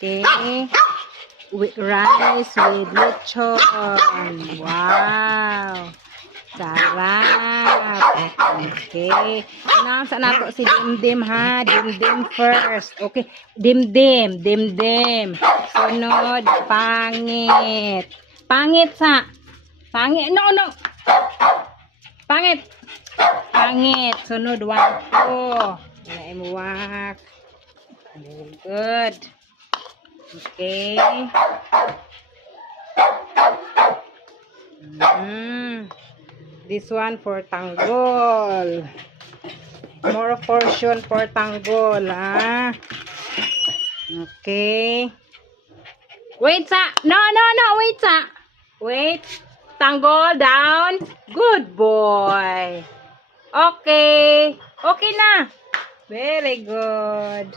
Okay. With rice with lechon. Wow. Sarap. Okay. Nasa nato si Dimdim ha. Dimdim first. Okay. Dimdim. Dimdim. Sunod. Pangit. Pangit sa. Pangit. No, no. Pangit. Pangit. Sunod. Wako. Naimuwak. Very good. Okay. This one for tanggol. More portion for tanggol, ha? Okay. Wait, sa. No, no, no. Wait, sa. Wait. Tanggol down. Good boy. Okay. Okay na. Very good.